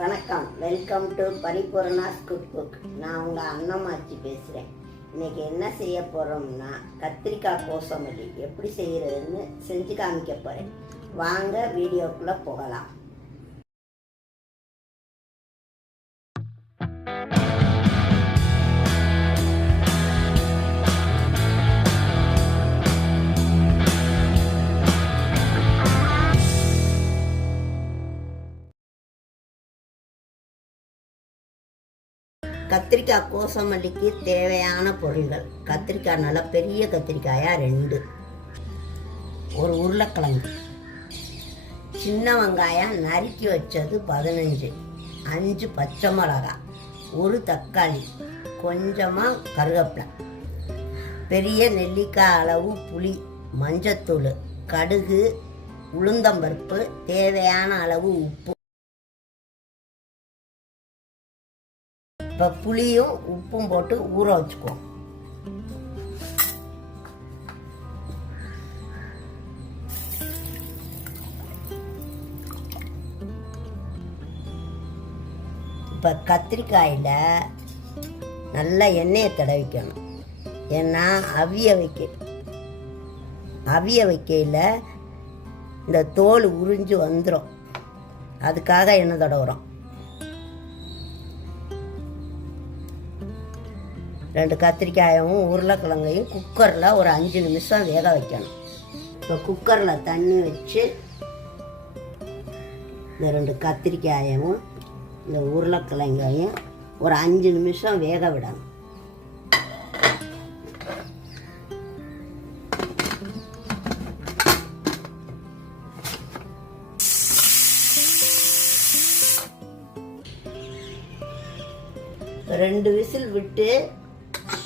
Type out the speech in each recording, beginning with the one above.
வணக்கம். Welcome to Paripoorna's cook book நான் உங்கள் அன்னமாச்சி பேசுகிறேன் இன்னைக்கு என்ன செய்ய போகிறோம்னா கத்திரிக்காய் கோசமல்லி எப்படி செய்கிறதுன்னு செஞ்சு காமிக்க போகிறேன் வாங்க வீடியோக்குள்ளே போகலாம். கத்திரிக்காய் கோசமல்லிக்கு தேவையான பொருள்கள். கத்திரிக்காய் நல்லா பெரிய கத்திரிக்காயாக ரெண்டு. ஒரு உருளைக்கிழங்கு. சின்ன வெங்காயம் நறுக்கி வச்சது பதினஞ்சு. அஞ்சு பச்சை மிளகா. ஒரு தக்காளி. கொஞ்சமாக கருவேப்பிலை. பெரிய நெல்லிக்காய் அளவு புளி மஞ்சத்தூள் கடுகு உளுந்தம்பருப்பு தேவையான அளவு உப்பு. இப்போ புளியும் உப்பும் போட்டு ஊற வச்சுக்குவோம் இப்போ கத்திரிக்காயில் நல்லா எண்ணெயை தடவிக்கணும். ஏன்னா அவிய வைக்க அவிய வைக்கையில் இந்த தோல் உறிஞ்சு வந்துடும் அதுக்காக எண்ணெய் தடவுறோம். ரெண்டு கத்திரிக்காயும் உருளைக்கிழங்கையும் குக்கரில் ஒரு அஞ்சு நிமிஷம் வேக வைக்கணும். இப்போ குக்கரில் தண்ணி வச்சு இந்த ரெண்டு கத்திரிக்காயவும் இந்த உருளைக்கிழங்கையும் ஒரு அஞ்சு நிமிஷம் வேக விடணும். ரெண்டு விசில் விட்டு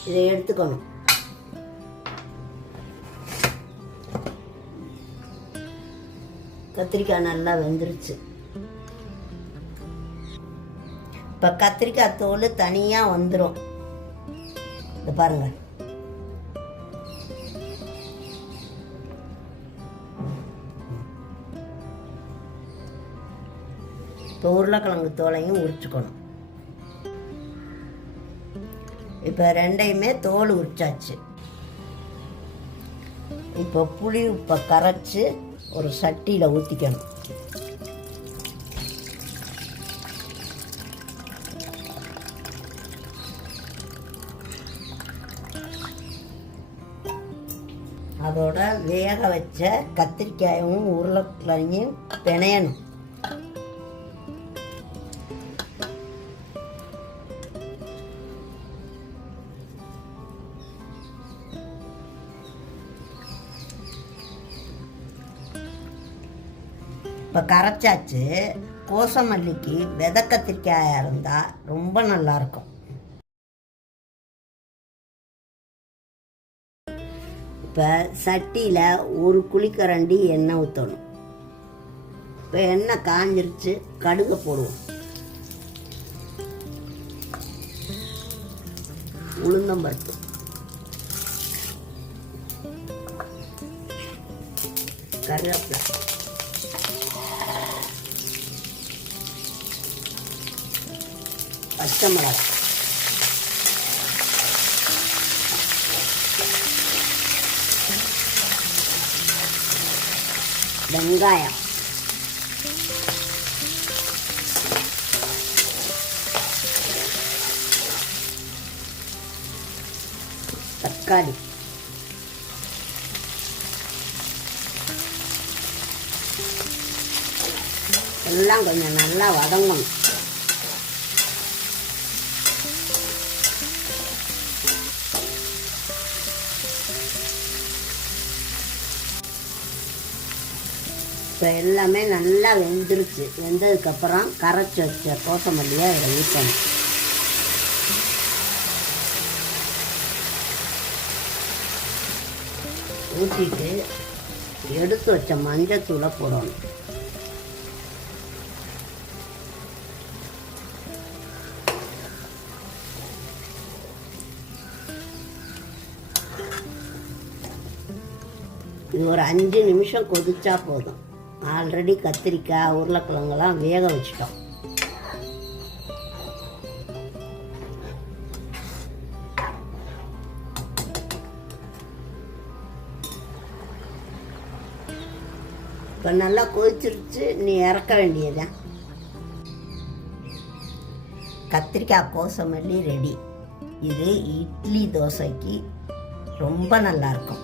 இதை எடுத்துக்கணும். கத்திரிக்காய் நல்லா வெந்துருச்சு. இப்போ கத்திரிக்காய் தோல் தனியாக வந்துடும் இது பாருங்கள் இப்போ உருளைக்கிழங்கு தோலையும் உரிச்சுக்கணும். இப்போ ரெண்டையுமே தோல் உரிச்சாச்சு. இப்போ புளி உப்பை கரைச்சி ஒரு சட்டியில் ஊற்றிக்கணும் அதோட வேக வச்ச கத்திரிக்காயும் உருளைக்கிழங்கையும் பிணையணும். இப்போ கரைச்சாச்சு. கோசமல்லிக்கு வித கத்திரிக்காயாக இருந்தால் ரொம்ப நல்லாயிருக்கும் இப்போ சட்டியில் ஒரு குழிக்கரண்டி எண்ணெய் ஊற்றணும் இப்போ எண்ணெய் காஞ்சிருச்சு கடுகை போடுவோம். உளுந்தம்பருப்பு. கருவேப்பிலை. பச்சை மிளகாய் வெங்காயம் தக்காளி எல்லாம் கொஞ்சம் நல்லா வதங்கணும் இப்போ எல்லாமே நல்லா வெந்துருச்சு. வெந்ததுக்கப்புறம் கரைச்சி வச்ச கோசமல்லியை அதில் ஊற்றணும் ஊற்றிட்டு எடுத்து வச்ச மஞ்சத்தூளை போடணும். இது ஒரு அஞ்சு நிமிஷம் கொதிச்சா போதும். ஆல்ரெடி கத்திரிக்காய் உருளைக்கிழங்கெல்லாம் வேக வச்சுட்டோம். இப்போ நல்லா கொதிச்சிருச்சு நீ இறக்க வேண்டியதுதான். கத்திரிக்காய் கோசமல்லி ரெடி. இது இட்லி தோசைக்கு ரொம்ப நல்லாயிருக்கும்